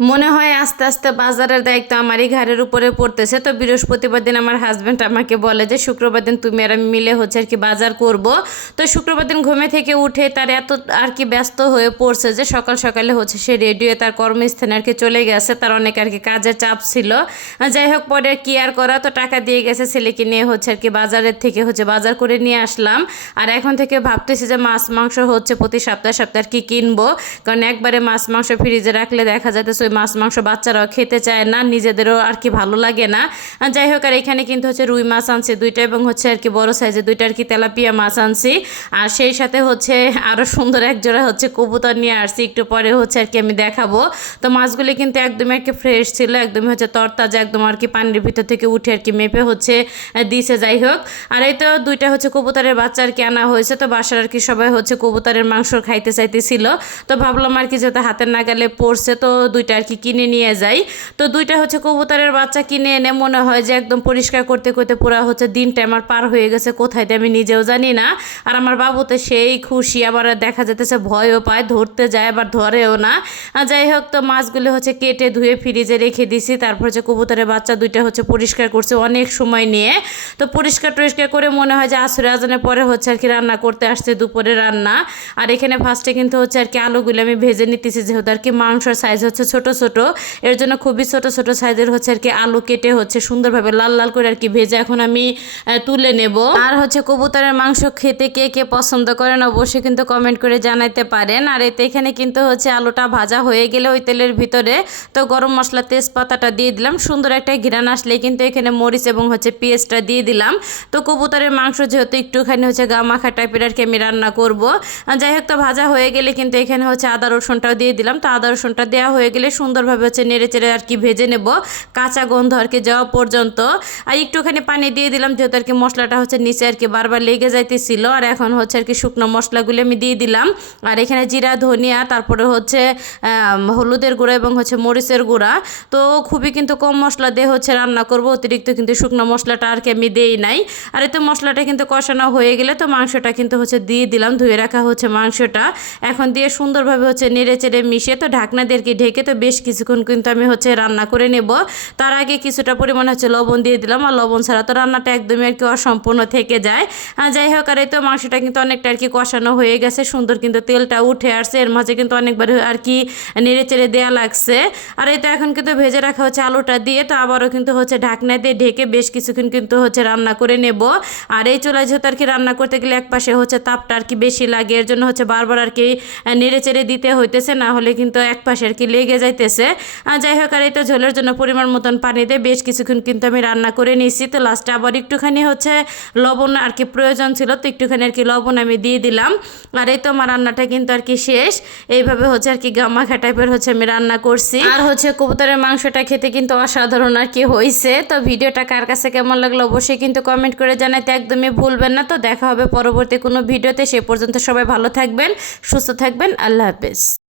মনে হয় আস্তে আস্তে বাজারের দায়িত্ব আমারই ঘাড়ের উপরে পড়তেছে। তো বৃহস্পতিবার দিন আমার হাজব্যান্ড আমাকে বলে যে শুক্রবার দিন তুমি আর আমি মিলে হচ্ছে আর কি বাজার করব। তো শুক্রবার দিন ঘুমে থেকে উঠে তার এত আর কি ব্যস্ত হয়ে পড়ছে যে সকাল সকালে হচ্ছে সে রেডি হয়ে তার কর্মস্থানে আর কি চলে গেছে। তার অনেক আর কি কাজের চাপ ছিল। যাই হোক পরে কি আর করা, তো টাকা দিয়ে গেছে ছেলেকে নিয়ে হচ্ছে আর কি বাজারের থেকে হচ্ছে বাজার করে নিয়ে আসলাম। আর এখন থেকে ভাবতেছি যে মাছ মাংস হচ্ছে প্রতি সপ্তাহে সপ্তাহে আর কি কিনবো, কারণ একবারে মাছ মাংস ফ্রিজে রাখলে দেখা যাচ্ছে মাছ মাংস বাচ্চারাও খেতে চায় না, নিজেদেরও আর কি ভালো লাগে না। যাই হোক আর এখানে কিন্তু হচ্ছে রুই মাছ আনছি দুইটা, এবং হচ্ছে আর কি বড় সাইজে দুইটা আর কি তেলাপিয়া মাছ আনছি। আর সেই সাথে হচ্ছে আরও সুন্দর এক জোড়া হচ্ছে কবুতর নিয়ে আসছি, একটু পরে হচ্ছে আর কি আমি দেখাবো। তো মাছগুলি কিন্তু একদমই আর কি ফ্রেশ ছিল, একদমই হচ্ছে তরতাজা, একদম আর কি পানির ভিতর থেকে উঠে আর কি মেপে হচ্ছে দিছে। যাই হোক আর এই তো দুইটা হচ্ছে কবুতরের বাচ্চা আর কি আনা হয়েছে। তো বাসার আর কি সবাই হচ্ছে কবুতরের মাংস খাইতে চাইতেছিল, তো ভাবলাম আর কি যাতে হাতের নাগালে পড়ছে তো দুইটা আর কি কিনে নিয়ে যাই। তো দুইটা হচ্ছে কবুতরের বাচ্চা কিনে এনে মনে হয় যে একদম পরিষ্কার করতে করতে পুরো হচ্ছে দিনটা আমার পার হয়ে গেছে কোথায় দিয়ে আমি নিজেও জানি না। আর আমার বাবু তো সেই খুশি, আবার দেখা যেতেছে ভয়ও পায়, ধরতে যায় আবার ধরেও না। যাই হোক তো মাছগুলো হচ্ছে কেটে ধুয়ে ফ্রিজে রেখে দিছি। তারপর হচ্ছে কবুতরের বাচ্চা দুইটা হচ্ছে পরিষ্কার করছে অনেক সময় নিয়ে। তো পরিষ্কার টরিষ্কার করে মনে হয় যে আসরে আজানের পরে হচ্ছে আর কি রান্না করতে আসছে দুপুরে রান্না। আর এখানে ফার্স্টে কিন্তু হচ্ছে আর কি আলুগুলো আমি ভেজে নিতেছি, যেহেতু আর কি মাংসর সাইজ হচ্ছে ছোট ছোট, এর জন্য খুবই ছোট ছোট সাইজের হচ্ছে আর কি আলু কেটে হচ্ছে সুন্দরভাবে লাল লাল করে আর কি ভেজে এখন আমি তুলে নেব। আর হচ্ছে কবুতরের মাংস খেতে কে কে পছন্দ করেন অবশ্যই কিন্তু কমেন্ট করে জানাইতে পারেন। আর এতে এখানে কিন্তু হচ্ছে আলুটা ভাজা হয়ে গেলে ওই তেলের ভিতরে তো গরম মশলা তেজপাতাটা দিয়ে দিলাম, সুন্দর একটা ঘ্রাণ আসলে কিন্তু এখানে মরিচ এবং হচ্ছে পেঁয়াজটা দিয়ে দিলাম। তো কবুতরের মাংস যেহেতু একটুখানি হচ্ছে গা মাখা টাইপের আর কি আমি রান্না করব। যাই হোক তো ভাজা হয়ে গেলে কিন্তু এখানে হচ্ছে আদা রসুনটাও দিয়ে দিলাম। তো আদা রসুনটা দেওয়া হয়ে গেলে সুন্দরভাবে হচ্ছে নেড়ে চেড়ে আর কি ভেজে নেব কাঁচা গন্ধ আর কি যাওয়া পর্যন্ত। আর একটুখানি পানি দিয়ে দিলাম, যেহেতু আর কি মশলাটা হচ্ছে নিচে আর কি বারবার লেগে যাইতেছিল। আর এখন হচ্ছে আর কি শুকনো মশলাগুলো আমি দিয়ে দিলাম। আর এখানে জিরা ধনিয়া তারপরে হচ্ছে হলুদের গুঁড়া এবং হচ্ছে মরিচের গুঁড়া। তো খুবই কিন্তু কম মশলা দিয়ে হচ্ছে রান্না করব, অতিরিক্ত কিন্তু শুকনো মশলাটা আর কি আমি দেই নাই। আর এতে মশলাটা কিন্তু কষানো হয়ে গেলে তো মাংসটা কিন্তু হচ্ছে দিয়ে দিলাম, ধুয়ে রাখা হচ্ছে মাংসটা এখন দিয়ে সুন্দরভাবে হচ্ছে নেড়ে চেড়ে মিশিয়ে তো ঢাকনা দিয়ে কি ঢেকে তো বেশ কিছুক্ষণ কিন্তু আমি হচ্ছে রান্না করে নেব। তার আগে কিছুটা পরিমাণ হচ্ছে লবণ দিয়ে দিলাম, আর লবণ ছাড়া তো রান্নাটা একদমই আর কি অসম্পূর্ণ থেকে যায়। যাই হোক আর এই তো মাংসটা কিন্তু অনেকটা আর কি কষানো হয়ে গেছে, সুন্দর কিন্তু তেলটা উঠে আসছে, এর মাঝে কিন্তু অনেকবার আর কি নেড়ে চেড়ে দেওয়া লাগছে। আর এই তো এখন কিন্তু ভেজে রাখা হচ্ছে আলুটা দিয়ে তো আবারও কিন্তু হচ্ছে ঢাকনা দিয়ে ঢেকে বেশ কিছুক্ষণ কিন্তু হচ্ছে রান্না করে নেব। আর এই চুলায় যেহেতু আর কি রান্না করতে গেলে এক পাশে হচ্ছে তাপটা আর কি বেশি লাগে, এর জন্য হচ্ছে বারবার আর কি নেড়ে চেড়ে দিতে হইতেছে, না হলে কিন্তু এক পাশে আর কি লেগে যাইতেছে। যাই হোক আর এই তো ঝোলের জন্য পরিমাণ মতন পানি দিয়ে বেশ কিছুক্ষণ কিন্তু আমি রান্না করে নিয়েছি। তো লাস্টে আবার একটুখানি হচ্ছে লবণ আর কি প্রয়োজন ছিল, তো একটুখানি আর কি লবণ আমি দিয়ে দিলাম। আর এই তো আমার রান্নাটা কিন্তু আর কি শেষ, এইভাবে হচ্ছে আর কি গামাখা টাইপের হচ্ছে আমি রান্না করছি। আর হচ্ছে কবুতরের মাংসটা খেতে কিন্তু অসাধারণ আর কি হয়েছে। তো ভিডিওটা কার কাছে কেমন লাগলো অবশ্যই কিন্তু কমেন্ট করে জানাতে একদমই ভুলবেন না। তো দেখা হবে পরবর্তী কোনো ভিডিওতে, সে পর্যন্ত সবাই ভালো থাকবেন, সুস্থ থাকবেন, আল্লাহ হাফেজ।